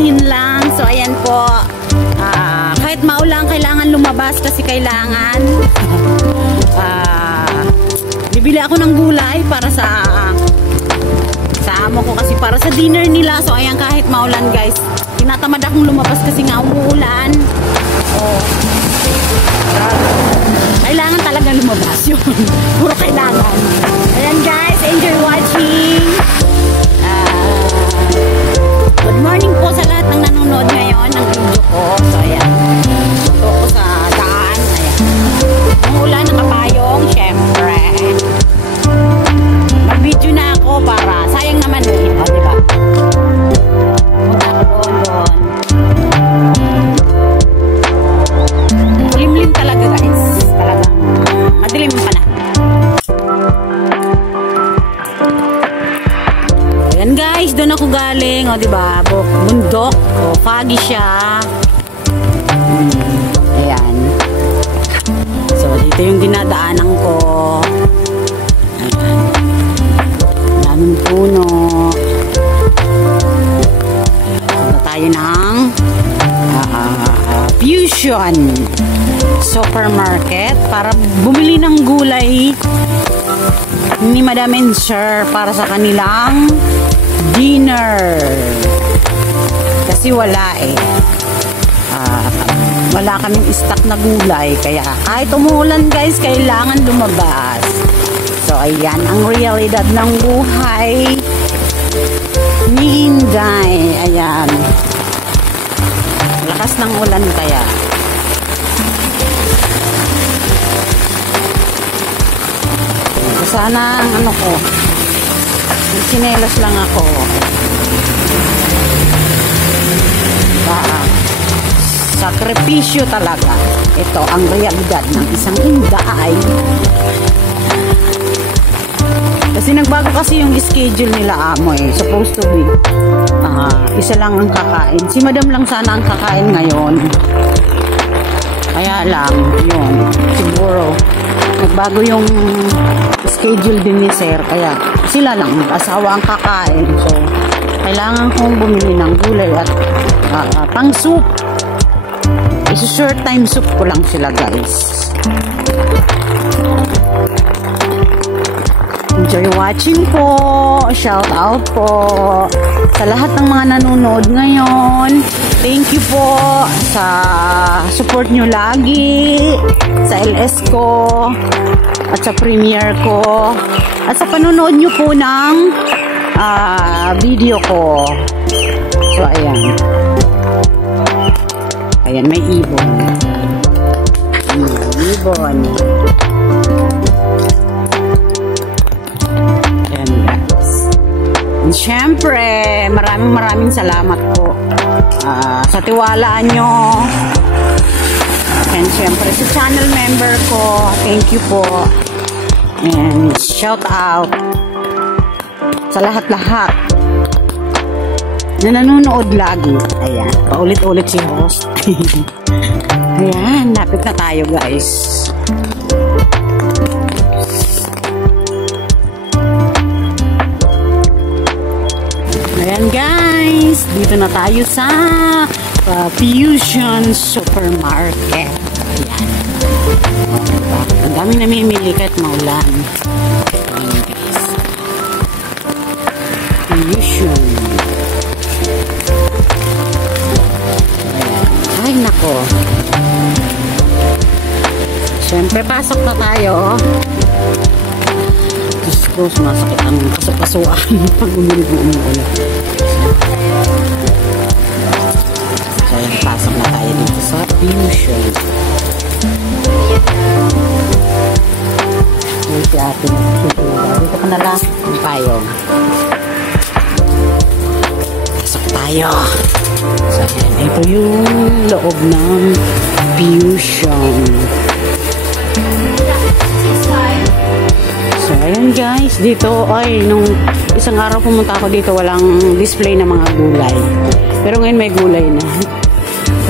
bilhin lang. So, ayan po. Kahit maulang, kailangan lumabas kasi kailangan. Bibili ako ng gulay para sa amo ko kasi para sa dinner nila. So, ayan, kahit maulan, guys. Tinatamad akong lumabas kasi nga umuulan. Kailangan talaga lumabas yun. Puro kailangan. Ayan, guys. Enjoy watching. Good morning po sa lahat ng nanonood ngayon ng video ko. So, ayan. Ito ko sa daan. Ayan. Umuulan, nakapayong. Syempre. Mag-video na ako para sayang naman eh. O, diba? Punta ako doon. Limlim talaga, guys. Talagang madilim pa na. Ayan, guys. Doon ako galing. O, diba? Bundok. O, foggy siya. Ayan. So, dito yung dinadaanan ko. Ayan. Daming puno. Punta tayo ng Fusion Supermarket para bumili ng gulay ni Madam and Sir para sa kanilang dinner. Kasi wala eh. Wala kaming stock na gulay. Kaya kahit umuulan, guys, kailangan lumabas. So, ayan ang realidad ng buhay ni Inday. Ayan. Lakas ng ulan kaya. Sana ang ano ko. Sinelas lang ako. Sakripisyo talaga. Ito ang realidad ng isang Inday. Kasi nagbago kasi yung schedule nila amo eh. Supposed to be isa lang ang kakain. Si Madam lang sana ang kakain ngayon. Kaya lang, yun. Siguro, nagbago yung schedule din ni Sir. Kaya sila lang mag-asawa ang kakain. So, kailangan kong bumili ng gulay at pang soup. Short time soup ko lang sila, guys. Enjoy watching po. Shout out po sa lahat ng mga nanonood ngayon. Thank you po sa support nyo lagi sa LS ko at sa premiere ko at sa panonood nyo po ng video ko. So, ayan. Ayan, may ibon. Ibon. Siyempre, maraming salamat po sa tiwala nyo. And siyempre, sa channel member ko, thank you po. And shout out sa lahat-lahat na nanonood lagi. Ayan, paulit-ulit si host. Ayan, lapit na tayo, guys. Ayan, guys, dito na tayo sa Fusion Supermarket. Ayan. Ang dami namimili kahit maulan. Ayan, guys. Fusion. Ayan. Ay, nako. Siyempre, pasok na tayo. Diyos ko, sumasakit ang kasukasuan pag umuulan. So, ayan, pasok na tayo dito sa Fusion. Dito atin. Dito ka na lang ang payong. Pasok tayo. So, ayan, ito yung loob ng Fusion. So, ayan, guys, dito ay nung isang araw pumunta ako dito, walang display na mga gulay. Pero ngayon may gulay na.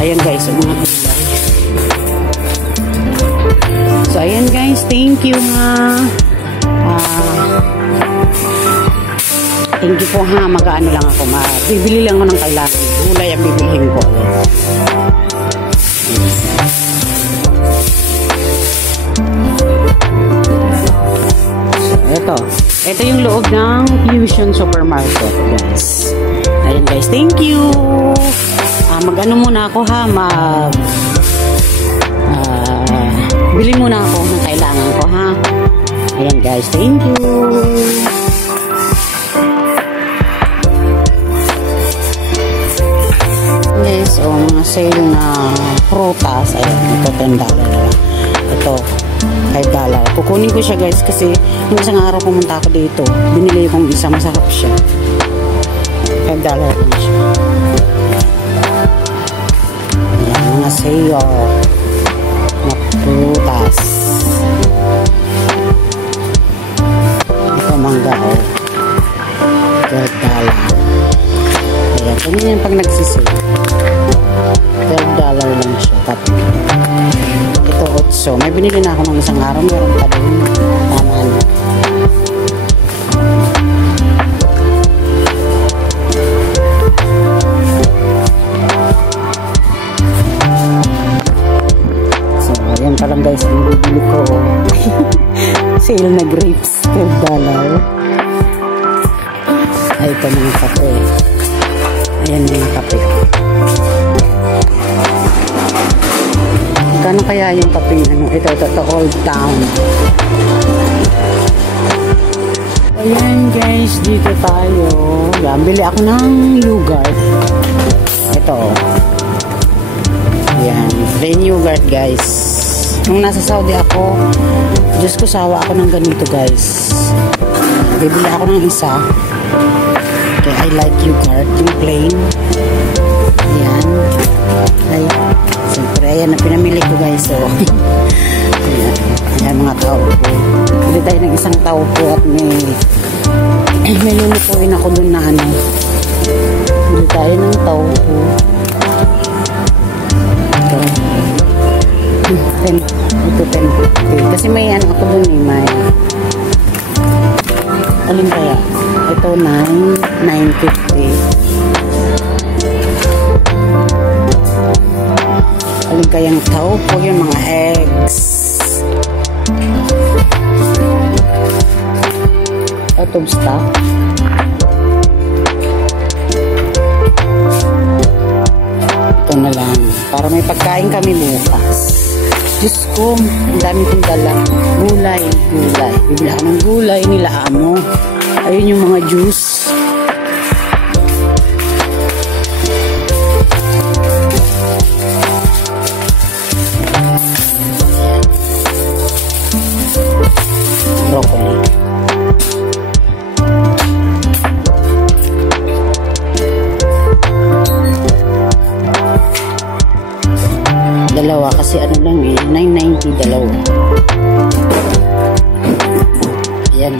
Ayan, guys, ang mga gulay. So, ayan, guys, thank you nga. Thank you po ha. Mag-ano lang ako. Bibili lang ako ng kailangan. Gulay ang bibilihin ko. So, ito yung loob ng Fusion Supermarket, guys. Ayan, guys. Thank you. Mag-ano muna ako ha. Bili muna ako ng kailangan ko ha. Ayan, guys. Thank you. Guys, mga sale na prutas. Ayan, ito $10 na lang. Ito, $5. Kukunin ko siya, guys, kasi yung isang araw pumunta ako dito. Binili kong isa, masarap siya. $5 lang siya. Ayan, mga sale na prutas. Ito, mangga, $12. Ayan, ganyan yung pag nagsisale. $12 lang siya. Ito, 8. May binili na ako ng isang araw. Meron pa din. Tama na. So, ayan pa lang guys. Ang bibili ko. Sale na grapes. $12. Ay, ito mga kape. Ayan mga kape. Kano kaya yung kape? Ito, Old Town. Ayan guys, dito tayo. Yan, bili ako ng yogurt. Ito. Ayan, plain yogurt guys. Nung nasa Saudi ako, Diyos ko, sawa ako ng ganito guys. Bibili ako ng isa. Okay, I like yogurt, yung plain. Ayan. Siyempre, ayan na pinamili ko guys. So, ayan mga tao po. Bili tayo ng isang tao po at may lulutuin ako dun na ano. Bili tayo ng tao po. Ito 10.50. Kasi may ano ako dun eh. May alin kaya? Ito 9.50. Alin kayang tao po yung mga eggs. Out of stock. Ito na lang. Para may pagkain kami bukas. Diyos ko, ang dami kong dala. Gulay. Bibili ako ng gulay nila amo. Ayun yung mga juice. Broccoli. Dalawa kasi ano lang eh, $9.90 dalawa. Ayan.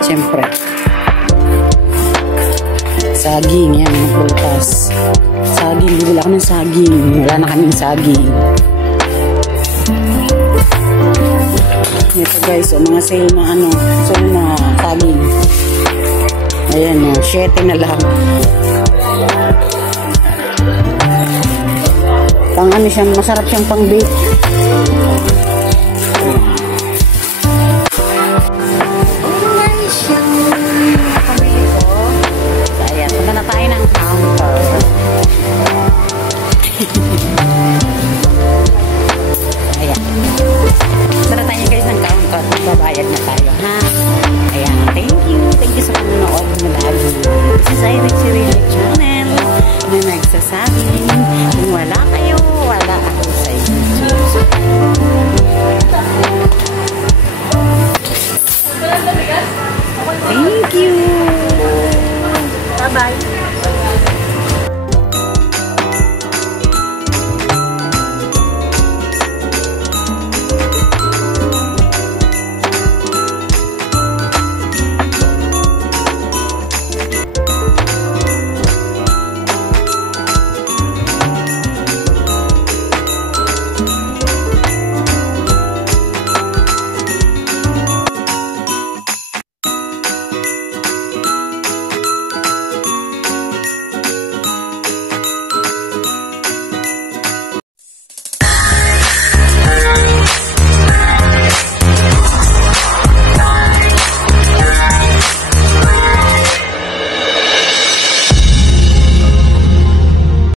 Siyempre. Saging, yan, mga prutas. Saging, bibili ako ng saging. Wala na kaming saging. Ito guys, mga sale na ano, sale na saging. Ayan o, 7 na lang. Pang ano siya, masarap siyang pang bake. Babayad na tayo, ha? Ayan, thank you sa panonood mo lagi. This is Irene Channel na nagsasabing kung wala kayo, wala ako sa YouTube. Thank you! Bye-bye!